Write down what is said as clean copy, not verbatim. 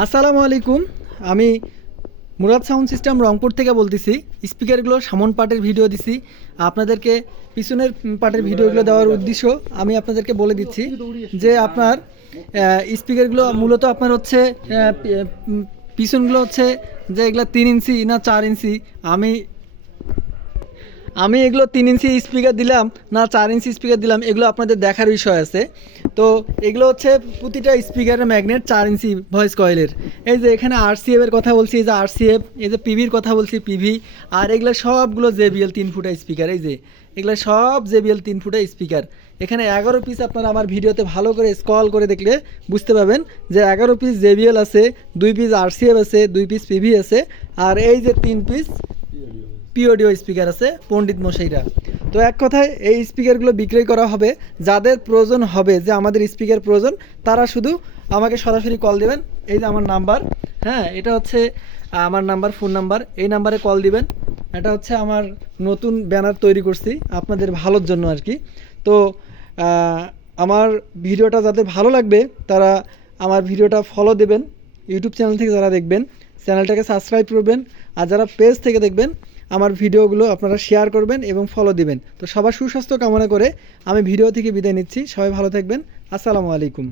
আসসালামু আলাইকুম। আমি মুরাদ সাউন্ড সিস্টেম রংপুর থেকে বলতেছি। স্পিকারগুলো সামন পার্টের ভিডিও দিছি আপনাদেরকে, পিছনের পার্টের ভিডিওগুলো দেওয়ার উদ্দেশ্য আমি আপনাদেরকে বলে দিচ্ছি যে আপনার স্পিকারগুলো মূলত আপনার হচ্ছে পিছনগুলো হচ্ছে যে এগুলো 3 ইঞ্চি না 4 ইঞ্চি। আমি আমি এগুলো 3 ইঞ্চি স্পিকার দিলাম না 4 ইঞ্চি স্পিকার দিলাম, এগুলো আপনাদের দেখার বিষয় আছে। তো এগুলো হচ্ছে প্রতিটা স্পিকারের ম্যাগনেট 4 ইঞ্চি ভয়েস কয়েলের। এই যে এখানে আরসিএফ এর কথা বলছি, এই যে আরসিএফ, এই যে পিভির কথা বলছি পিভি, আর এগুলো সবগুলো জেবিএল 3 ফুটা স্পিকার। এই যে এগুলো সব জেবিএল 3 ফুটা স্পিকার। এখানে 11 পিস আপনারা আমার ভিডিওতে ভালো করে স্ক্রল করে দেখলে বুঝতে পাবেন যে 11 পিস জেবিএল আছে, 2 পিস আরসিএফ আছে, 2 পিস পিভি আছে, আর এই যে 3 পিস পিওডিও স্পিকার আছে পণ্ডিত মশাইরা। তো এক কথায় এই স্পিকারগুলো বিক্রয় করা হবে। যাদের প্রয়োজন হবে যে আমাদের স্পিকার প্রয়োজন, তারা শুধু আমাকে সরাসরি কল দেবেন। এই যে আমার নাম্বার, হ্যাঁ এটা হচ্ছে আমার নাম্বার, ফোন নাম্বার, এই নাম্বারে কল দিবেন। এটা হচ্ছে আমার নতুন ব্যানার তৈরি করছি আপনাদের ভালোর জন্য আর কি। তো আমার ভিডিওটা যাদের ভালো লাগবে তারা আমার ভিডিওটা ফলো দেবেন। ইউটিউব চ্যানেল থেকে যারা দেখবেন চ্যানেলটাকে সাবস্ক্রাইব করবেন, আর যারা পেজ থেকে দেখবেন আমার ভিডিওগুলো আপনারা শেয়ার করবেন এবং ফলো দিবেন। তো সবার সুস্বাস্থ্য কামনা করে আমি ভিডিও থেকে বিদায় নিচ্ছি। সবাই ভালো থাকবেন। আসসালামু আলাইকুম।